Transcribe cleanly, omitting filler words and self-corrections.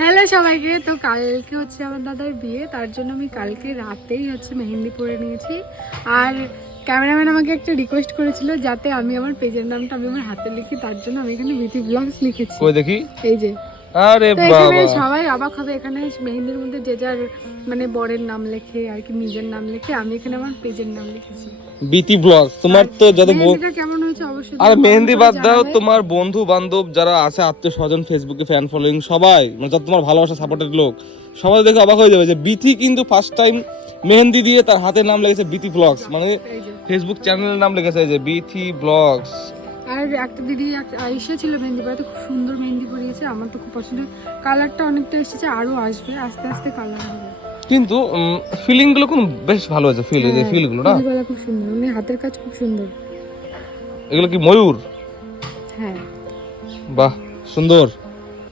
Hello সবাইকে। তো কালকে হচ্ছে আমার দাদার বিয়ে, তার জন্য আমি কালকে রাতেই হচ্ছে মেহেন্দি পরে নিয়েছি। আর ক্যামেরাম্যান আমাকে একটা রিকোয়েস্ট করেছিল যাতে আমি আমার পেজের নামটা আমি আমার হাতে লিখি, তার জন্য আমি এখানে বিথি ব্লগস লিখেছি। কই দেখি। এই যে, আরে তো এখানে বাবা, সবাই অবাক হবে। এখানে মেহেন্দির মধ্যে যে যার মানে বরের নাম লেখে আর কি, নিজের নাম লেখে, আমি এখানে আমার পেজের নাম লিখেছি বিটি ব্লগ। তোমার তো যত মেহেন্দিটা কেমন হয়েছে অবশ্যই আর তোমরা মেহেন্দি comment করে বাদ দাও, জানাবে। তোমার বন্ধু বান্ধব যারা আছে, আত্মীয় স্বজন, ফেসবুকে ফ্যান ফলোইং সবাই, মানে যত তোমার ভালোবাসা সাপোর্টের লোক, সবাই দেখে অবাক হয়ে যাবে যে বিথি কিন্তু ফার্স্ট টাইম মেহেন্দি দিয়ে তার হাতের নাম লিখেছে বিথি ব্লগস, মানে এই যে, ফেসবুক চ্যানেলের নাম লিখেছে এই যে বিথি ব্লগস। আর একটা দিদি আয়ুষা ছিল মেহেন্দি পরাতে, খুব সুন্দর মেহেন্দি পরিয়েছে, আমার তো খুব পছন্দ। কালারটা অনেকটা এসেছে, আরো আসবে, আস্তে আস্তে কালার হবে। কিন্তু ফিলিং গুলো খুব বেশ ভালো হয়েছে, ফিল এই যে ফিল গুলো না, ফুলগুলো খুব সুন্দর, মানে হাতের কাজ খুব সুন্দর। এগুলো কি ময়ূর? হ্যাঁ, বাহ, সুন্দর।